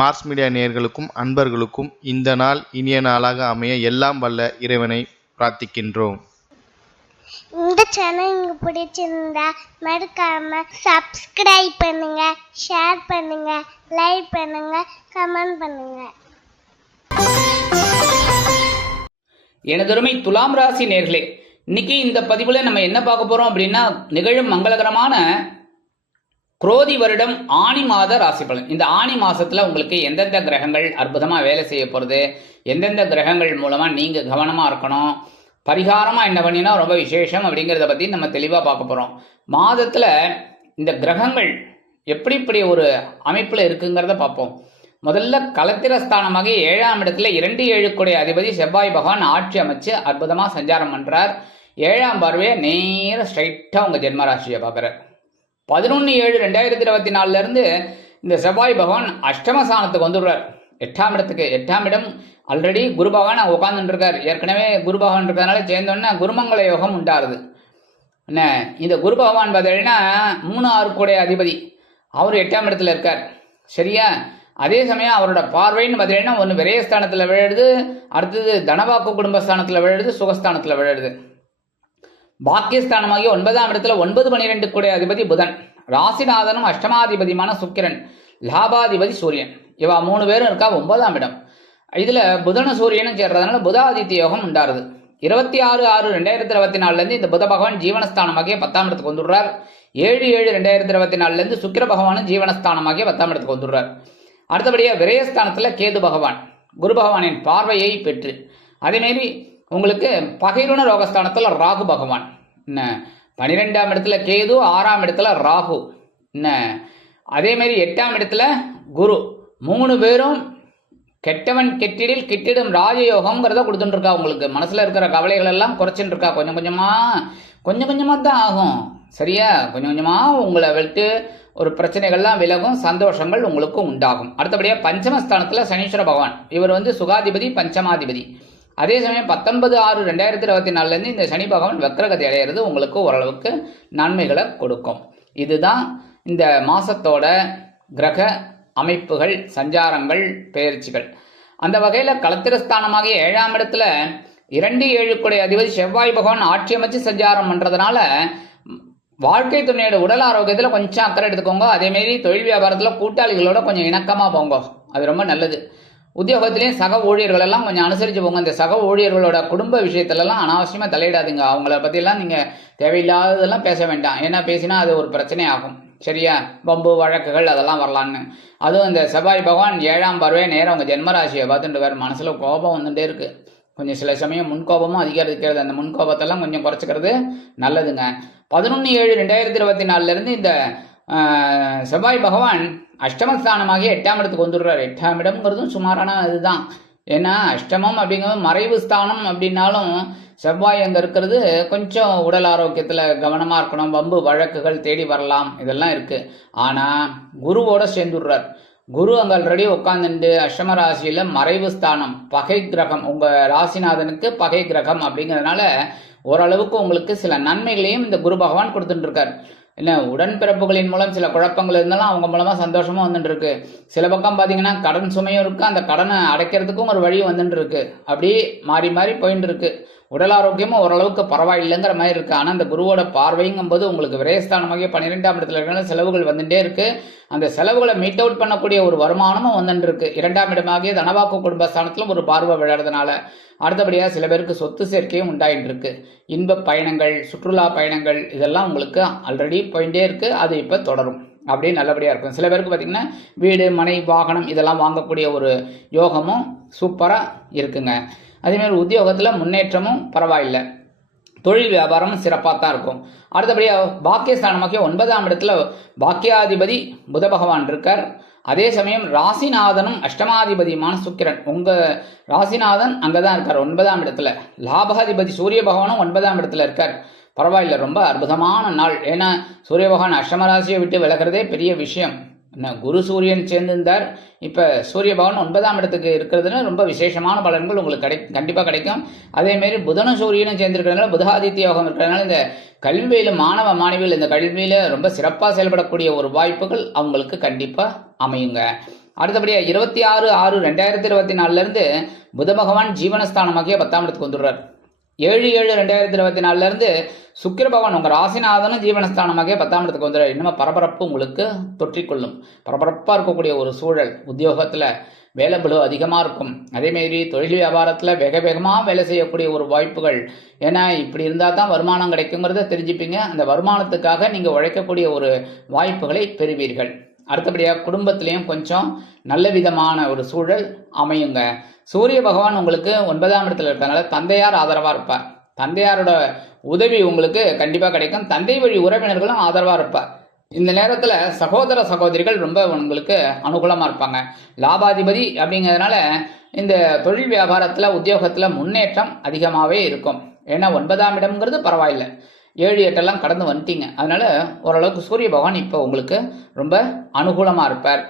Mars media நேயர்களுக்கும் அன்பர்களுக்கும் இந்த நாள் இனிய நாளாக அமைய எல்லாம் வல்ல இறைவனை பிரார்த்திக்கின்றோம். இந்த சேனல் உங்களுக்கு பிடிச்சிருந்தா மறக்காம சப்ஸ்கிரைப் பண்ணுங்க, ஷேர் பண்ணுங்க, லைக் பண்ணுங்க, கமெண்ட் பண்ணுங்க. எனதொருமை துலாம் ராசி நேர்களே, இன்னைக்கு இந்த பதிவுல நம்ம என்ன பார்க்க போறோம் அப்படின்னா, நிகழும் மங்களகரமான குரோதி வருடம் ஆனி மாத ராசி பலன். இந்த ஆனி மாசத்துல உங்களுக்கு எந்தெந்த கிரகங்கள் அற்புதமா வேலை செய்ய போறது, எந்தெந்த கிரகங்கள் மூலமா நீங்க கவனமா இருக்கணும், பரிகாரமா என்ன பண்ணினா ரொம்ப விசேஷம் அப்படிங்கிறத பத்தி நம்ம தெளிவா பார்க்க போறோம். மாதத்துல இந்த கிரகங்கள் எப்படி ஒரு அமைப்புல இருக்குங்கிறத பார்ப்போம். முதல்ல கலத்திரஸ்தானமாக 7ஆம் இடத்துல 2-7 அதிபதி செவ்வாய் பகவான் ஆட்சி அமைச்சு அற்புதமா சஞ்சாரம் பண்றார். 7ஆம் பார்வையை நேர ஸ்ட்ரைட்டா உங்க ஜென்மராசியை பார்க்குறார். 11/7/2024 இருந்து இந்த செவ்வாய் பகவான் அஷ்டமஸ்தானத்துக்கு வந்துடுறார், 8ஆம் இடத்துக்கு. 8ஆம் இடம் ஆல்ரெடி குரு பகவான் உட்கார்ந்துட்டு இருக்கார். ஏற்கனவே குரு பகவான் இருக்கிறதுனால சேர்ந்தோன்னா குருமங்கள யோகம் உண்டாருது. என்ன, இந்த குரு பகவான் பார்த்தீங்கன்னா 3-6 அதிபதி, அவர் 8ஆம் இடத்துல இருக்கார். சரியா? அதே சமயம் அவரோட பார்வைன்னு பார்த்தீங்கன்னா ஒன்று விரயஸ்தானத்தில் விழுது, அடுத்தது தனவாக்கு குடும்பஸ்தானத்தில் விழுது, சுகஸ்தானத்தில் விழுது. பாக்கியஸ்தானமாகிய 9ஆம் இடத்துல 9-12 அதிபதி புதன், ராசிநாதனும் அஷ்டமாதிபதியான சுக்கிரன், லாபாதிபதி சூரியன், இவா 3 பேரும் இருக்கா 9ஆம் இடம். இதுல புதன சூரியனும் சேர்றதுனால புதாதித்ய யோகம் உண்டாருது. 26/6/2024 இருந்து இந்த புத பகவான் ஜீவனஸ்தானமாகிய 10ஆம் இடத்துக்கு வந்துடுறார். 7/7/2024 இருந்து சுக்கிர பகவானும் ஜீவனஸ்தானமாகிய 10ஆம் இடத்துக்கு வந்துடுறார். அடுத்தபடியா விரயஸ்தானத்துல கேது பகவான் குரு பகவானின் பார்வையை பெற்று, அதேமாரி உங்களுக்கு பகைருண ரோகஸ்தானத்துல ராகு பகவான், என்ன 12ஆம் இடத்துல கேது, 6ஆம் இடத்துல ராகு, என்ன அதே மாதிரி 8ஆம் இடத்துல குரு. 3 பேரும் கெட்டவன் கெட்டிடில் கிட்டிடும் ராஜயோகம்ங்கிறத கொடுத்துட்டு இருக்கா. உங்களுக்கு மனசுல இருக்கிற கவலைகள் எல்லாம் குறைச்சுட்டு இருக்கா. கொஞ்சம் கொஞ்சமா தான் ஆகும். சரியா? கொஞ்சம் கொஞ்சமா உங்களை விட்டு ஒரு பிரச்சனைகள்லாம் விலகும், சந்தோஷங்கள் உங்களுக்கு உண்டாகும். அடுத்தபடியா பஞ்சமஸ்தானத்துல சனீஸ்வர பகவான், இவர் சுகாதிபதி, பஞ்சமாதிபதி. அதே சமயம் 19/6/2024 இருந்து இந்த சனி பகவான் வக்ரகதி அடைகிறது உங்களுக்கு ஓரளவுக்கு நன்மைகளை கொடுக்கும். இதுதான் இந்த மாசத்தோட கிரக அமைப்புகள், சஞ்சாரங்கள், பெயர்ச்சிகள். அந்த வகையில களத்திரஸ்தானமாக 7ஆம் இடத்துல 2-7 அதிபதி செவ்வாய் பகவான் ஆட்சி அமைச்சு சஞ்சாரம் பண்றதுனால வாழ்க்கை துணையோட உடல் ஆரோக்கியத்துல கொஞ்சம் அக்கறை எடுத்துக்கோங்க. அதேமாரி தொழில் வியாபாரத்துல கூட்டாளிகளோட கொஞ்சம் இணக்கமா போங்க, அது ரொம்ப நல்லது. உத்தியோகத்திலையும் சக ஊழியர்கள் எல்லாம் கொஞ்சம் அனுசரிச்சு போங்க. இந்த சக ஊழியர்களோட குடும்ப விஷயத்துலலாம் அனாவசியமா தலையிடாதீங்க. அவங்கள பற்றியெல்லாம் நீங்கள் தேவையில்லாததெல்லாம் பேச வேண்டாம். ஏன்னா பேசினா அது ஒரு பிரச்சனை ஆகும். சரியா? பம்பு வழக்குகள் அதெல்லாம் வரலான்னு. அதுவும் இந்த செவ்வாய் பகவான் 7ஆம் பார்வையை நேரம் உங்கள் ஜென்மராசியை பார்த்துட்டு வேறு மனசில் கோபம் வந்துட்டே இருக்கு. கொஞ்சம் சில சமயம் முன்கோபமும் அதிகரிக்கிறது. அந்த முன்கோபத்தெல்லாம் கொஞ்சம் குறைச்சிக்கிறது நல்லதுங்க. 11/7/2024 இருந்து இந்த செவ்வாய் பகவான் அஷ்டமஸ்தானமாகி 8ஆம் இடத்துக்கு வந்துடுறாரு. 8ஆம் இடம்ங்கிறதும் சுமாரான இதுதான். ஏன்னா அஷ்டமம் அப்படிங்கிறது மறைவு ஸ்தானம் அப்படின்னாலும் செவ்வாய் அங்கே இருக்கிறது கொஞ்சம் உடல் ஆரோக்கியத்தில் கவனமாக இருக்கணும். வம்பு வழக்குகள் தேடி வரலாம், இதெல்லாம் இருக்கு. ஆனால் குருவோட சேர்ந்துடுறார். குரு அங்கே ஆல்ரெடி உட்காந்துட்டு அஷ்டம ராசியில் மறைவு ஸ்தானம், பகை கிரகம், உங்கள் ராசிநாதனுக்கு பகை கிரகம் அப்படிங்கிறதுனால ஓரளவுக்கு உங்களுக்கு சில நன்மைகளையும் இந்த குரு பகவான் கொடுத்துட்டு இருக்கார். என்ன, உடன்பிறப்புகளின் மூலம் சில குழப்பங்கள் இருந்தாலும் அவங்க மூலமா சந்தோஷமும் வந்துட்டு இருக்கு. சில பக்கம் பாத்தீங்கன்னா கடன் சுமையும் இருக்கு, அந்த கடனை அடைக்கிறதுக்கும் ஒரு வழி வந்துட்டு இருக்கு. அப்படியே மாறி மாறி போயிட்டு இருக்கு. உடல் ஆரோக்கியமும் ஓரளவுக்கு பரவாயில்லைங்கிற மாதிரி இருக்கு. ஆனா அந்த குருவோட பார்வைங்கும் போது உங்களுக்கு விரயஸ்தானமாக 12ஆம் இடத்துல இருக்கிற செலவுகள் வந்துட்டே இருக்கு. அந்த செலவுகளை மீட் அவுட் பண்ணக்கூடிய ஒரு வருமானமும் வந்துட்டு இருக்கு. 2ஆம் இடமாகிய தனவாக்கு குடும்பஸ்தானத்திலும் ஒரு பார்வை விளையாடுறதுனால அடுத்தபடியாக சில பேருக்கு சொத்து சேர்க்கையும் உண்டாயிட்டு இருக்கு. இன்ப பயணங்கள், சுற்றுலா பயணங்கள், இதெல்லாம் உங்களுக்கு ஆல்ரெடி போயிட்டே இருக்கு. அது இப்போ தொடரும், அப்படியே நல்லபடியாக இருக்கும். சில பேருக்கு பார்த்தீங்கன்னா வீடு, மனை, வாகனம் இதெல்லாம் வாங்கக்கூடிய ஒரு யோகமும் சூப்பராக இருக்குங்க. அதேமாதிரி உத்தியோகத்தில் முன்னேற்றமும் பரவாயில்லை, தொழில் வியாபாரமும் சிறப்பாக தான் இருக்கும். அடுத்தபடியாக பாக்கியஸ்தானமாகிய 9ஆம் இடத்துல பாக்கியாதிபதி புத பகவான் இருக்கார். அதே சமயம் ராசிநாதனும் அஷ்டமாதிபதியுமான சுக்கிரன், உங்க ராசிநாதன் அங்கதான் இருக்கார் 9ஆம் இடத்துல. லாபாதிபதி சூரிய பகவானும் 9ஆம் இடத்துல இருக்கார். பரவாயில்ல, ரொம்ப அற்புதமான நாள். ஏன்னா சூரிய பகவான் அஷ்டம ராசியை விட்டு விலகிறதே பெரிய விஷயம். குரு சூரியன் சேர்ந்திருந்தார். இப்போ சூரிய பகவான் 9ஆம் இடத்துக்கு இருக்கிறதுனா ரொம்ப விசேஷமான பலன்கள் உங்களுக்கு கண்டிப்பாக கிடைக்கும். அதேமாரி புதனும் சூரியனும் சேர்ந்திருக்கிறதுனால புதாதித்ய யோகம் இருக்கிறதுனால இந்த கல்வியில் மாணவ மாணவிகள் இந்த கல்வியில் ரொம்ப சிறப்பாக செயல்படக்கூடிய ஒரு வாய்ப்புகள் அவங்களுக்கு கண்டிப்பாக அமையுங்க. அடுத்தபடியாக 26/6/2024 இருந்து புத பகவான் ஜீவனஸ்தானமாகிய 10ஆம் இடத்துக்கு வந்துடுறார். 7/7/2024 இருந்து சுக்கிர பகவான் உங்கள் ராசிநாதனும் ஜீவனஸ்தானமாகிய 10ஆம் இடத்துக்கு வந்துடுறார். இன்னும் பரபரப்பு உங்களுக்கு தொற்றிக்கொள்ளும். பரபரப்பாக இருக்கக்கூடிய ஒரு சூழல், உத்தியோகத்தில் வேலை பளு அதிகமாக இருக்கும். அதேமாரி தொழில் வியாபாரத்தில் வேக வேகமாக வேலை செய்யக்கூடிய ஒரு வாய்ப்புகள். ஏன்னா இப்படி இருந்தால் தான் வருமானம் கிடைக்குங்கிறத தெரிஞ்சுப்பீங்க. அந்த வருமானத்துக்காக நீங்கள் உழைக்கக்கூடிய ஒரு வாய்ப்புகளை பெறுவீர்கள். அடுத்தபடியாக குடும்பத்திலையும் கொஞ்சம் நல்ல விதமான ஒரு சூழல் அமையுங்க. சூரிய பகவான் உங்களுக்கு 9ஆம் இடத்துல இருக்கிறதுனால தந்தையார் ஆதரவாக இருப்பார். தந்தையாரோட உதவி உங்களுக்கு கண்டிப்பாக கிடைக்கும். தந்தை வழி உறவினர்களும் ஆதரவாக இருப்பார். இந்த நேரத்தில் சகோதர சகோதரிகள் ரொம்ப உங்களுக்கு அனுகூலமாக இருப்பாங்க. லாபாதிபதி அப்படிங்கிறதுனால இந்த தொழில் வியாபாரத்தில் உத்தியோகத்தில் முன்னேற்றம் அதிகமாகவே இருக்கும். ஏன்னா 9ஆம் இடம்ங்கிறது பரவாயில்லை, 7, 8 கடந்து வந்துட்டீங்க. அதனால ஓரளவுக்கு சூரிய பகவான் இப்போ உங்களுக்கு ரொம்ப அனுகூலமாக இருப்பார்.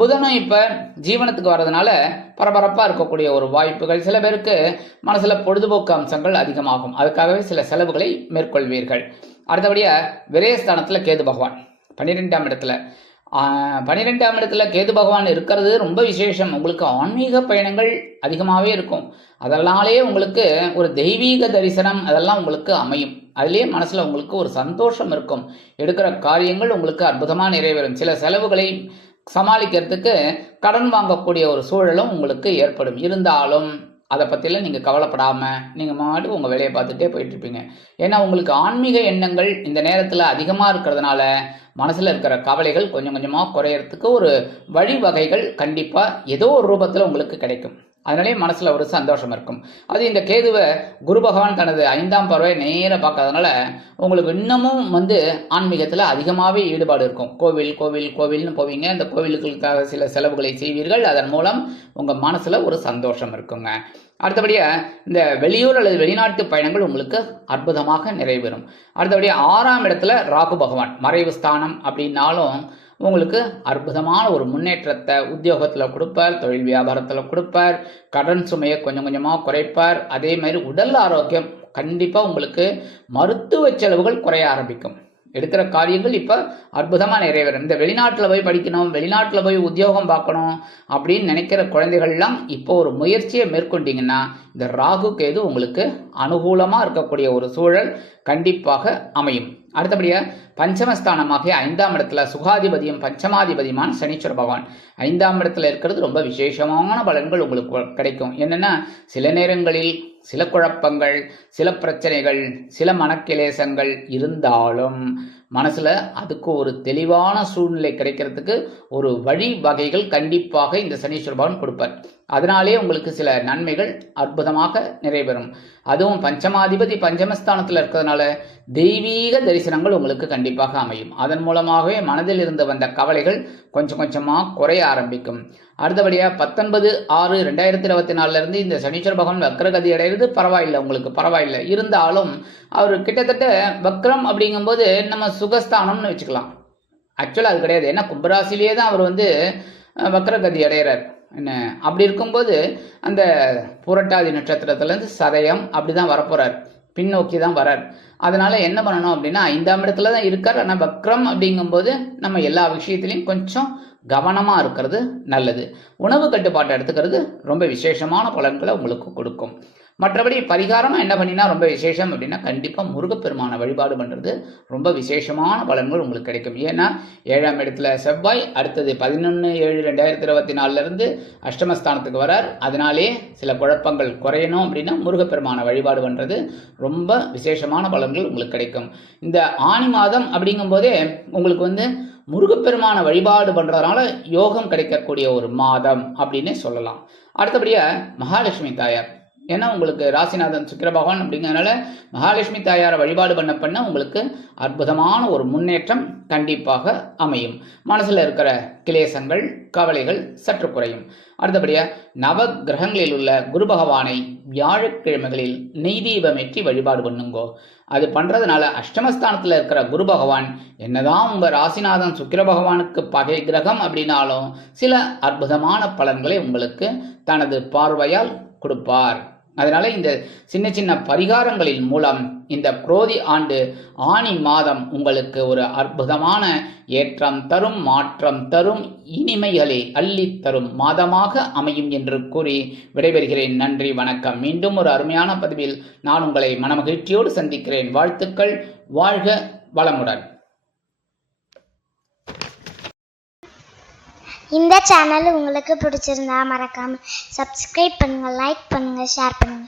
புதனும் இப்போ ஜீவனத்துக்கு வர்றதுனால பரபரப்பாக இருக்கக்கூடிய ஒரு வாய்ப்புகள். சில பேருக்கு மனசில் பொழுதுபோக்கு அம்சங்கள் அதிகமாகும். அதுக்காகவே சில செலவுகளை மேற்கொள்வீர்கள். அடுத்தபடியாக விரயஸ்தானத்தில் கேது பகவான் 12ஆம் இடத்துல 12ஆம் இடத்துல கேது பகவான் இருக்கிறது ரொம்ப விசேஷம். உங்களுக்கு ஆன்மீக பயணங்கள் அதிகமாகவே இருக்கும். அதனாலே உங்களுக்கு ஒரு தெய்வீக தரிசனம் அதெல்லாம் உங்களுக்கு அமையும். அதுலேயே மனசில் உங்களுக்கு ஒரு சந்தோஷம் இருக்கும். எடுக்கிற காரியங்கள் உங்களுக்கு அற்புதமாக நிறைவேறும். சில செலவுகளை சமாளிக்கிறதுக்கு கடன் வாங்கக்கூடிய ஒரு சூழலும் உங்களுக்கு ஏற்படும். இருந்தாலும் அதை பற்றிலாம் நீங்கள் கவலைப்படாமல் நீங்கள் மாட்டு உங்கள் வேலையை பார்த்துட்டே போயிட்டுருப்பீங்க. ஏன்னா உங்களுக்கு ஆன்மீக எண்ணங்கள் இந்த நேரத்தில் அதிகமாக இருக்கிறதுனால மனசில் இருக்கிற கவலைகள் கொஞ்சம் கொஞ்சமாக குறையறதுக்கு ஒரு வழிவகைகள் கண்டிப்பாக ஏதோ ஒரு ரூபத்தில் உங்களுக்கு கிடைக்கும். அதனாலே மனசில் ஒரு சந்தோஷம் இருக்கும். அது இந்த கேதுவை குரு பகவான் தனது 5ஆம் பார்வை நேராக பார்க்கறதுனால உங்களுக்கு இன்னமும் ஆன்மீகத்தில் அதிகமாகவே ஈடுபாடு இருக்கும். கோவில் கோவில் கோவில்னு போவீங்க. அந்த கோவிலுக்காக சில செலவுகளை செய்வீர்கள். அதன் மூலம் உங்கள் மனசில் ஒரு சந்தோஷம் இருக்குங்க. அடுத்தபடியாக இந்த வெளியூர் அல்லது வெளிநாட்டு பயணங்கள் உங்களுக்கு அற்புதமாக நிறைவேறும். அடுத்தபடியாக 6ஆம் இடத்துல ராகு பகவான் மறைவு ஸ்தானம் அப்படின்னாலும் உங்களுக்கு அற்புதமான ஒரு முன்னேற்றத்தை உத்தியோகத்தில் கொடுப்பார், தொழில் வியாபாரத்தில் கொடுப்பார், கடன் சுமையை கொஞ்சம் கொஞ்சமாக குறைப்பார். அதே மாதிரி உடல் ஆரோக்கியம் கண்டிப்பாக உங்களுக்கு மருத்துவ செலவுகள் குறைய ஆரம்பிக்கும். எடுக்கிற காரியங்கள் இப்போ அற்புதமாக நிறைவேறும். இந்த வெளிநாட்டில் போய் படிக்கணும், வெளிநாட்டில் போய் உத்தியோகம் பார்க்கணும் அப்படின்னு நினைக்கிற குழந்தைகள்லாம் இப்போ ஒரு முயற்சியை மேற்கொண்டீங்கன்னா இந்த ராகு கேது உங்களுக்கு அனுகூலமாக இருக்கக்கூடிய ஒரு சூழல் கண்டிப்பாக அமையும். அடுத்தபடியாக பஞ்சமஸ்தானமாகிய 5ஆம் இடத்துல சுகாதிபதியும் பஞ்சமாதிபதியுமான சனீஸ்வர பகவான் 5ஆம் இடத்துல இருக்கிறது ரொம்ப விசேஷமான பலன்கள் உங்களுக்கு கிடைக்கும். என்னென்னா சில நேரங்களில் சில குழப்பங்கள், சில பிரச்சனைகள், சில மனக்கிலேசங்கள் இருந்தாலும் மனசில் அதுக்கு ஒரு தெளிவான சூழ்நிலை கிடைக்கிறதுக்கு ஒரு வழிவகைகள் கண்டிப்பாக இந்த சனீஸ்வர பகவான் கொடுப்பார். அதனாலே உங்களுக்கு சில நன்மைகள் அற்புதமாக நிறைவேறும். அதுவும் பஞ்சமாதிபதி பஞ்சமஸ்தானத்தில் இருக்கிறதுனால தெய்வீக தரிசனங்கள் உங்களுக்கு கண்டிப்பாக அமையும். அதன் மூலமாகவே மனதில் இருந்து வந்த கவலைகள் கொஞ்சம் கொஞ்சமாக குறைய ஆரம்பிக்கும். அடுத்தபடியாக 19/6/2024 இருந்து இந்த சனீஸ்வர பகவான் வக்ரகதி அடைகிறது பரவாயில்லை, உங்களுக்கு பரவாயில்லை. இருந்தாலும் அவர் கிட்டத்தட்ட வக்ரம் அப்படிங்கும்போது நம்ம சுகஸ்தானம்னு வச்சுக்கலாம். ஆக்சுவலாக அது கிடையாது. ஏன்னா கும்பராசிலேயே தான் அவர் வக்ரகதி அடைகிறார். என்ன அப்படி இருக்கும்போது அந்த புரட்டாதி நட்சத்திரத்துலேருந்து சதயம் அப்படி தான் வரப்போகிறார், பின்னோக்கி தான் வரார். அதனால என்ன பண்ணணும் அப்படின்னா 5ஆம் இடத்துல தான் இருக்கார். ஆனால் வக்ரம் அப்படிங்கும்போது நம்ம எல்லா விஷயத்துலையும் கொஞ்சம் கவனமாக இருக்கிறது நல்லது. உணவு கட்டுப்பாட்டை எடுத்துக்கிறது ரொம்ப விசேஷமான பலன்களை உங்களுக்கு கொடுக்கும். மற்றபடி பரிகாரமாக என்ன பண்ணினா ரொம்ப விசேஷம் அப்படின்னா கண்டிப்பாக முருகப்பெருமான வழிபாடு பண்ணுறது ரொம்ப விசேஷமான பலன்கள் உங்களுக்கு கிடைக்கும். ஏன்னா 7ஆம் இடத்துல செவ்வாய், அடுத்தது 11/7/2024 இருந்து அஷ்டமஸ்தானத்துக்கு வரார். அதனாலே சில குழப்பங்கள் குறையணும் அப்படின்னா முருகப்பெருமான வழிபாடு பண்ணுறது ரொம்ப விசேஷமான பலன்கள் உங்களுக்கு கிடைக்கும். இந்த ஆனி மாதம் அப்படிங்கும்போதே உங்களுக்கு முருகப்பெருமான வழிபாடு பண்ணுறதுனால யோகம் கிடைக்கக்கூடிய ஒரு மாதம் அப்படின்னு சொல்லலாம். அடுத்தபடியாக மகாலட்சுமி தாயார், ஏன்னா உங்களுக்கு ராசிநாதன் சுக்கிர பகவான் அப்படிங்கிறதுனால மகாலட்சுமி தாயாரை வழிபாடு பண்ண உங்களுக்கு அற்புதமான ஒரு முன்னேற்றம் கண்டிப்பாக அமையும். மனசில் இருக்கிற கிளேசங்கள் கவலைகள் சற்று குறையும். அடுத்தபடியாக நவ கிரகங்களில் உள்ள குரு பகவானை வியாழக்கிழமைகளில் நெய் தீபமேற்றி வழிபாடு பண்ணுங்கோ. அது பண்ணுறதுனால அஷ்டமஸ்தானத்தில் இருக்கிற குரு பகவான் என்னதான் உங்கள் ராசிநாதன் சுக்கிர பகவானுக்கு பகை கிரகம் அப்படின்னாலும் சில அற்புதமான பலன்களை உங்களுக்கு தனது பார்வையால் கொடுப்பார். அதனால இந்த சின்ன சின்ன பரிகாரங்களின் மூலம் இந்த குரோதி ஆண்டு ஆனி மாதம் உங்களுக்கு ஒரு அற்புதமான ஏற்றம் தரும், மாற்றம் தரும், இனிமைகளை அள்ளித் தரும் மாதமாக அமையும் என்று கூறி விடைபெறுகிறேன். நன்றி, வணக்கம். மீண்டும் ஒரு அருமையான பதிவில் நான் உங்களை மனமகிழ்ச்சியோடு சந்திக்கிறேன். வாழ்த்துக்கள். வாழ்க வளமுடன். இந்த சேனல் உங்களுக்கு பிடிச்சிருந்தா மறக்காம சப்ஸ்கிரைப் பண்ணுங்க, லைக் பண்ணுங்க, ஷேர் பண்ணுங்க.